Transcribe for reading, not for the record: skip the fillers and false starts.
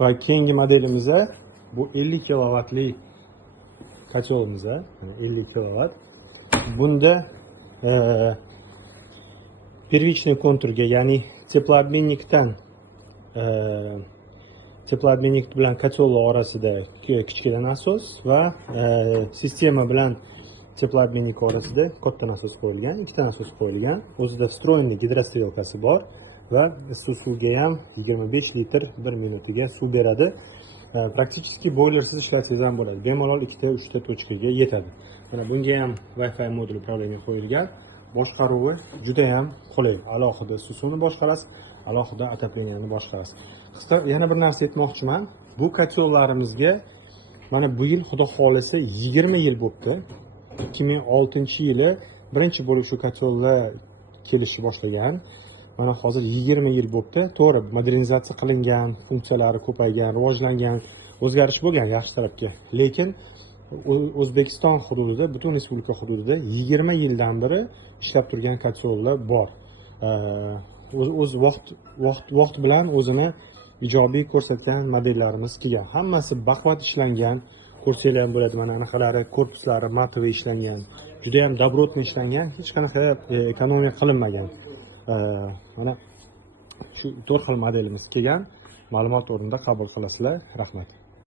Va keyingi modelimizda bu 50 kilovatli kacholimiz, 50 kilovat. Bunda первичный konturga, ya'ni teplообменникdan teplообменник bilan kachol orasida kichkina nasos va sistema bilan teplообменник orasida katta nasos qo'yilgan, ikkita nasos qo'yilgan. O'zida встроенный gidrostrelkasi bor va suvga ham 25 litr 1 minutiga suv beradi. Praktiski boilersiz ishlatsangiz ham bo'ladi. Bemalol 2-3 tochkaga yetadi. Mana bunga ham Wi-Fi modul upravleniya qo'yilgan. Boshqaruvi juda ham qulay. Alohida suvni boshqarasiz, alohida отопленияni boshqarasiz. Qisqa yana bir narsa aytmoqchiman. Bu kachollarimizga mana bu yil xudo xolisa 20 yil bo'libdi. 2006-yili birinchi bo'lib shu kachollar kelishni boshlagan. Mana hozir 20 yil bo'libdi. To'g'ri, modernizatsiya qilingan, funksiyalari ko'paygan, rivojlangan, o'zgarish bo'lgan yaxshi tarafga. Lekin O'zbekiston hududida, butun respublika hududida 20 yildan beri ishlab turgan kachollar bor. O'z vaqt bilan o'zini ijobiy ko'rsatgan modellarimiz kelgan. Hammasi baquvvat ishlangan. Ko'rsanglar ham bo'ladi, mana anaqalari, korpuslari matviy ishlangan. Juda ham добротно ishlangan, hech qanaqa ekonomiya qilinmagan. Mana shu 4 xil modelimiz kelgan. Ma'lumot o'rnida qabul qilasizlar. Rahmat.